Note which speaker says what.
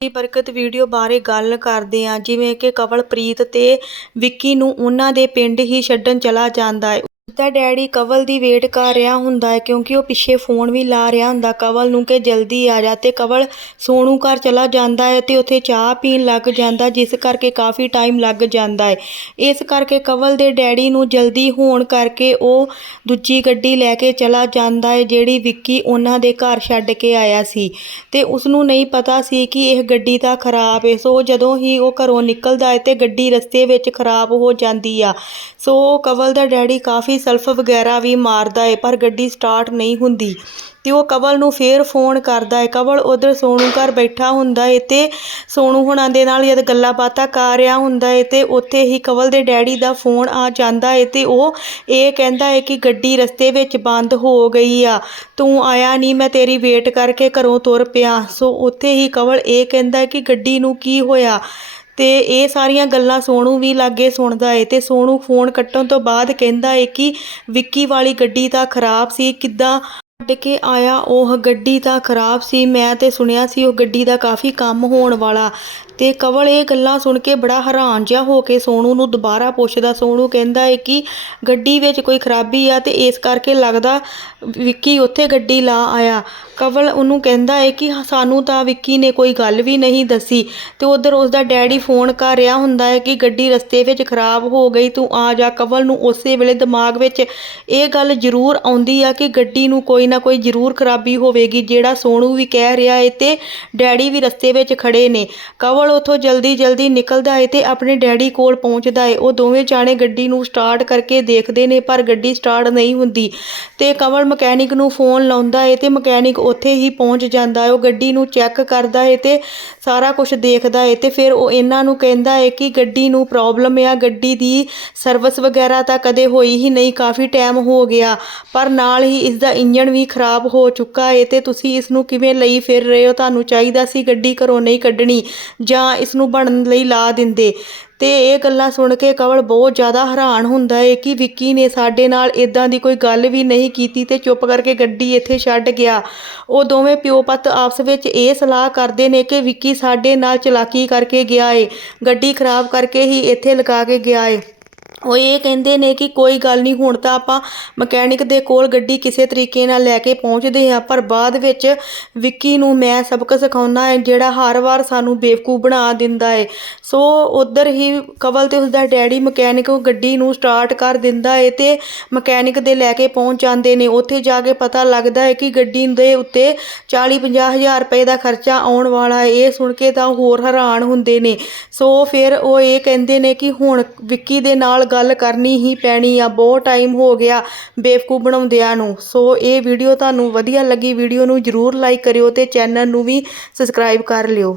Speaker 1: ਦੀ ਬਰਕਤ ਵੀਡੀਓ ਬਾਰੇ ਗੱਲ ਕਰਦੇ ਹਾਂ। ਜਿਵੇਂ ਕਿ ਕਵਲਪ੍ਰੀਤ ਤੇ ਵਿੱਕੀ ਨੂੰ ਉਹਨਾਂ ਦੇ ਪਿੰਡ ਹੀ ਛੱਡਣ ਚਲਾ ਜਾਂਦਾ ਹੈ। ਉਸਦਾ ਡੈਡੀ ਕਵਲ ਦੀ ਵੇਟ ਕਰ ਰਿਹਾ ਹੁੰਦਾ ਹੈ ਕਿਉਂਕਿ ਉਹ ਪਿੱਛੇ ਫੋਨ ਵੀ ਲਾ ਰਿਹਾ ਹੁੰਦਾ ਕਵਲ ਨੂੰ ਕਿ ਜਲਦੀ ਆ ਜਾ ਤੇ ਕਵਲ ਸੋਨੂ ਘਰ ਚਲਾ ਜਾਂਦਾ ਹੈ ਤੇ ਉੱਥੇ ਚਾਹ ਪੀਣ ਲੱਗ ਜਾਂਦਾ ਜਿਸ ਕਰਕੇ ਕਾਫੀ ਟਾਈਮ ਲੱਗ ਜਾਂਦਾ ਹੈ। ਇਸ ਕਰਕੇ ਕਵਲ ਦੇ ਡੈਡੀ ਨੂੰ ਜਲਦੀ ਹੋਣ ਕਰਕੇ ਉਹ ਦੂਜੀ ਗੱਡੀ ਲੈ ਕੇ ਚਲਾ ਜਾਂਦਾ ਹੈ, ਜਿਹੜੀ ਵਿੱਕੀ ਉਹਨਾਂ ਦੇ ਘਰ ਛੱਡ ਕੇ ਆਇਆ ਸੀ। ਤੇ ਉਸ ਨੂੰ ਨਹੀਂ ਪਤਾ ਸੀ ਕਿ ਇਹ ਗੱਡੀ ਤਾਂ ਖਰਾਬ ਹੈ। ਸੋ ਜਦੋਂ ਹੀ ਉਹ ਘਰੋਂ ਨਿਕਲਦਾ ਹੈ ਤੇ ਗੱਡੀ ਰਸਤੇ ਵਿੱਚ ਖਰਾਬ ਹੋ ਜਾਂਦੀ ਆ। ਸੋ ਕਵਲ ਦਾ ਡੈਡੀ ਕਾਫੀ ਸੈਲਫ ਵਗੈਰਾ ਵੀ ਮਾਰਦਾ ਏ, ਪਰ ਗੱਡੀ ਸਟਾਰਟ ਨਹੀਂ ਹੁੰਦੀ। ਤੇ ਉਹ ਕਵਲ ਨੂੰ ਫੇਰ ਫੋਨ ਕਰਦਾ ਹੈ ਕਵਲ ਉਧਰ ਸੋਨੂ ਘਰ ਬੈਠਾ ਹੁੰਦਾ ਹੈ ਤੇ ਸੋਨੂ ਹੁਣਾਂ ਦੇ ਨਾਲ ਜਦ ਗੱਲਾਂ ਬਾਤਾਂ ਕਰ ਰਿਹਾ ਹੁੰਦਾ ਹੈ ਤੇ ਉੱਥੇ ਹੀ ਕਵਲ ਦੇ ਡੈਡੀ ਦਾ ਫੋਨ ਆ ਜਾਂਦਾ ਹੈ ਤੇ ਉਹ ਇਹ ਕਹਿੰਦਾ ਹੈ ਕਿ ਗੱਡੀ ਰਸਤੇ ਵਿੱਚ ਬੰਦ ਹੋ ਗਈ ਆ। ਤੂੰ ਆਇਆ ਨਹੀਂ ਮੈਂ ਤੇਰੀ ਵੇਟ ਕਰਕੇ ਘਰੋਂ ਤੁਰ ਪਿਆ। ਸੋ ਉੱਥੇ ਹੀ ਕਵਲ ਇਹ ਕਹਿੰਦਾ ਹੈ ਕਿ ਗੱਡੀ ਨੂੰ ਕੀ ਹੋਇਆ? ਤੇ ਇਹ ਸਾਰੀਆਂ ਗੱਲਾਂ ਸੋਨੂ ਵੀ ਲਾਗੇ ਸੁਣਦਾ ਏ ਤੇ ਸੋਨੂ ਫੋਨ ਕੱਟਣ ਤੋਂ ਬਾਅਦ ਕਹਿੰਦਾ ਏ ਕਿ ਵਿੱਕੀ ਵਾਲੀ ਗੱਡੀ ਤਾਂ ਖਰਾਬ ਸੀ, ਕਿੱਦਾਂ ਛੱਡ ਕੇ ਆਇਆ? ਉਹ ਗੱਡੀ ਤਾਂ ਖਰਾਬ ਸੀ, ਮੈਂ ਤੇ ਸੁਣਿਆ ਸੀ ਉਹ ਗੱਡੀ ਦਾ ਕਾਫੀ ਕੰਮ ਹੋਣ ਵਾਲਾ। ਤੇ ਕਵਲ ਇਹ ਗੱਲਾਂ ਸੁਣ ਕੇ ਬੜਾ ਹੈਰਾਨ ਜਿਹਾ ਹੋ ਕੇ ਸੋਨੂ ਨੂੰ ਦੁਬਾਰਾ ਪੁੱਛਦਾ, ਸੋਨੂ ਕਹਿੰਦਾ ਹੈ ਕਿ ਗੱਡੀ ਵਿੱਚ ਕੋਈ ਖਰਾਬੀ ਆ ਤੇ ਇਸ ਕਰਕੇ ਲੱਗਦਾ ਵਿੱਕੀ ਉੱਥੇ ਗੱਡੀ ਲਾ ਆਇਆ। ਕਵਲ ਉਹਨੂੰ ਕਹਿੰਦਾ ਹੈ ਕਿ ਸਾਨੂੰ ਤਾਂ ਵਿੱਕੀ ਨੇ ਕੋਈ ਗੱਲ ਵੀ ਨਹੀਂ ਦੱਸੀ ਤੇ ਉਧਰ ਉਸਦਾ ਡੈਡੀ ਫੋਨ ਕਰ ਰਿਹਾ ਹੁੰਦਾ ਹੈ ਕਿ ਗੱਡੀ ਰਸਤੇ ਵਿੱਚ ਖਰਾਬ ਹੋ ਗਈ, ਤੂੰ ਆ ਜਾ। ਕਵਲ ਨੂੰ ਉਸੇ ਵੇਲੇ ਦਿਮਾਗ ਵਿੱਚ ਇਹ ਗੱਲ ਜ਼ਰੂਰ ਆਉਂਦੀ ਆ ਕਿ ਗੱਡੀ ਨੂੰ ਕੋਈ ਨਾ ਕੋਈ ਜ਼ਰੂਰ ਖਰਾਬੀ ਹੋਵੇਗੀ, ਜਿਹੜਾ ਸੋਨੂ ਵੀ ਕਹਿ ਰਿਹਾ ਹੈ ਤੇ ਡੈਡੀ ਵੀ ਰਸਤੇ ਵਿੱਚ ਖੜੇ ਨੇ। ਕਵਲ ਉਥੋਂ ਜਲਦੀ ਜਲਦੀ ਨਿਕਲਦਾ ਏ ਤੇ ਆਪਣੇ ਡੈਡੀ ਕੋਲ ਪਹੁੰਚਦਾ ਏ। ਉਹ ਦੋਵੇਂ ਜਾਣੇ ਗੱਡੀ ਨੂੰ ਸਟਾਰਟ ਕਰਕੇ ਦੇਖਦੇ ਨੇ, ਪਰ ਗੱਡੀ ਸਟਾਰਟ ਨਹੀਂ ਹੁੰਦੀ। ਤੇ ਕਵਲ ਮਕੈਨਿਕ ਨੂੰ ਫੋਨ ਲਾਉਂਦਾ ਏ ਤੇ ਮਕੈਨਿਕ ਉੱਥੇ ਹੀ ਪਹੁੰਚ ਜਾਂਦਾ ਏ। ਉਹ ਗੱਡੀ ਨੂੰ ਚੈੱਕ ਕਰਦਾ ਏ ਤੇ ਸਾਰਾ ਕੁਝ ਦੇਖਦਾ ਏ ਤੇ ਫਿਰ ਉਹ ਇਹਨਾਂ ਨੂੰ ਕਹਿੰਦਾ ਏ ਕਿ ਗੱਡੀ ਨੂੰ ਪ੍ਰੋਬਲਮ ਆ, ਗੱਡੀ ਦੀ ਸਰਵਿਸ ਵਗੈਰਾ ਤਾਂ ਕਦੇ ਹੋਈ ਹੀ ਨਹੀਂ, ਕਾਫੀ ਟਾਈਮ ਹੋ ਗਿਆ। ਪਰ ਨਾਲ ਹੀ ਇਸ ਦਾ ਇੰਜਨ ਵੀ ਖਰਾਬ ਹੋ ਚੁੱਕਾ ਏ ਤੇ ਤੁਸੀਂ ਇਸ ਨੂੰ ਕਿਵੇਂ ਲਈ ਫਿਰ ਰਹੇ ਹੋ? ਤੁਹਾਨੂੰ ਚਾਹੀਦਾ ਸੀ ਗੱਡੀ ਘਰੋਂ ਨਹੀਂ ਕੱਢਣੀ। ਜਾਂ ਇਸ ਨੂੰ ਬਣਨ ਲਈ ਲਾ ਦਿੰਦੇ। ਤੇ ਇਹ ਗੱਲਾਂ ਸੁਣ ਕੇ ਕਵਲ ਬਹੁਤ ਜ਼ਿਆਦਾ ਹੈਰਾਨ ਹੁੰਦਾ ਏ ਕਿ ਵਿੱਕੀ ਨੇ ਸਾਡੇ ਨਾਲ ਇਦਾਂ ਦੀ ਕੋਈ ਗੱਲ ਵੀ ਨਹੀਂ ਕੀਤੀ ਤੇ ਚੁੱਪ ਕਰਕੇ ਗੱਡੀ ਇੱਥੇ ਛੱਡ ਗਿਆ। ਉਹ ਦੋਵੇਂ ਪਿਓ ਪੁੱਤ ਆਪਸ ਵਿੱਚ ਇਹ ਸਲਾਹ ਕਰਦੇ ਨੇ ਕਿ ਵਿੱਕੀ ਸਾਡੇ ਨਾਲ ਚਲਾਕੀ ਕਰਕੇ ਗਿਆ ਏ। ਗੱਡੀ ਖਰਾਬ ਕਰਕੇ ਹੀ ਇੱਥੇ ਲਗਾ ਕੇ ਗਿਆ ਏ। ਉਹ ਇਹ ਕਹਿੰਦੇ ਨੇ ਕਿ ਕੋਈ ਗੱਲ ਨਹੀਂ, ਹੁਣ ਤਾਂ ਆਪਾਂ ਮਕੈਨਿਕ ਦੇ ਕੋਲ ਗੱਡੀ ਕਿਸੇ ਤਰੀਕੇ ਨਾਲ ਲੈ ਕੇ ਪਹੁੰਚਦੇ ਹਾਂ, ਪਰ ਬਾਅਦ ਵਿੱਚ ਵਿੱਕੀ ਨੂੰ ਮੈਂ ਸਬਕ ਸਿਖਾਉਣਾ ਹੈ, ਜਿਹੜਾ ਹਰ ਵਾਰ ਸਾਨੂੰ ਬੇਵਕੂਫ ਬਣਾ ਦਿੰਦਾ ਹੈ। ਸੋ ਉਧਰ ਹੀ ਕਵਲ ਤੇ ਉਸਦਾ ਡੈਡੀ ਮਕੈਨਿਕ ਉਹ ਗੱਡੀ ਨੂੰ ਸਟਾਰਟ ਕਰ ਦਿੰਦਾ ਹੈ ਤੇ ਮਕੈਨਿਕ ਦੇ ਲੈ ਕੇ ਪਹੁੰਚ ਜਾਂਦੇ ਨੇ। ਉੱਥੇ ਜਾ ਕੇ ਪਤਾ ਲੱਗਦਾ ਹੈ ਕਿ ਗੱਡੀ ਦੇ ਉੱਤੇ 40 50 ਹਜ਼ਾਰ ਰੁਪਏ ਦਾ ਖਰਚਾ ਆਉਣ ਵਾਲਾ ਹੈ। ਇਹ ਸੁਣ ਕੇ ਤਾਂ ਹੋਰ ਹੈਰਾਨ ਹੁੰਦੇ ਨੇ। ਸੋ ਫਿਰ ਉਹ ਇਹ ਕਹਿੰਦੇ ਨੇ ਕਿ ਹੁਣ ਵਿੱਕੀ ਦੇ ਨਾਲ ਗੱਲ ਕਰਨੀ ਹੀ ਪੈਣੀ ਆ, ਬਹੁਤ ਟਾਈਮ ਹੋ ਗਿਆ ਬੇਵਕੂ ਬਣਾਉਂਦਿਆਂ ਨੂੰ। ਸੋ ਇਹ ਵੀਡੀਓ ਤੁਹਾਨੂੰ ਵਧੀਆ ਲੱਗੀ ਵੀਡੀਓ ਨੂੰ ਜਰੂਰ ਲਾਈਕ ਕਰਿਓ ਤੇ ਚੈਨਲ ਨੂੰ ਵੀ ਸਬਸਕ੍ਰਾਈਬ ਕਰ ਲਿਓ।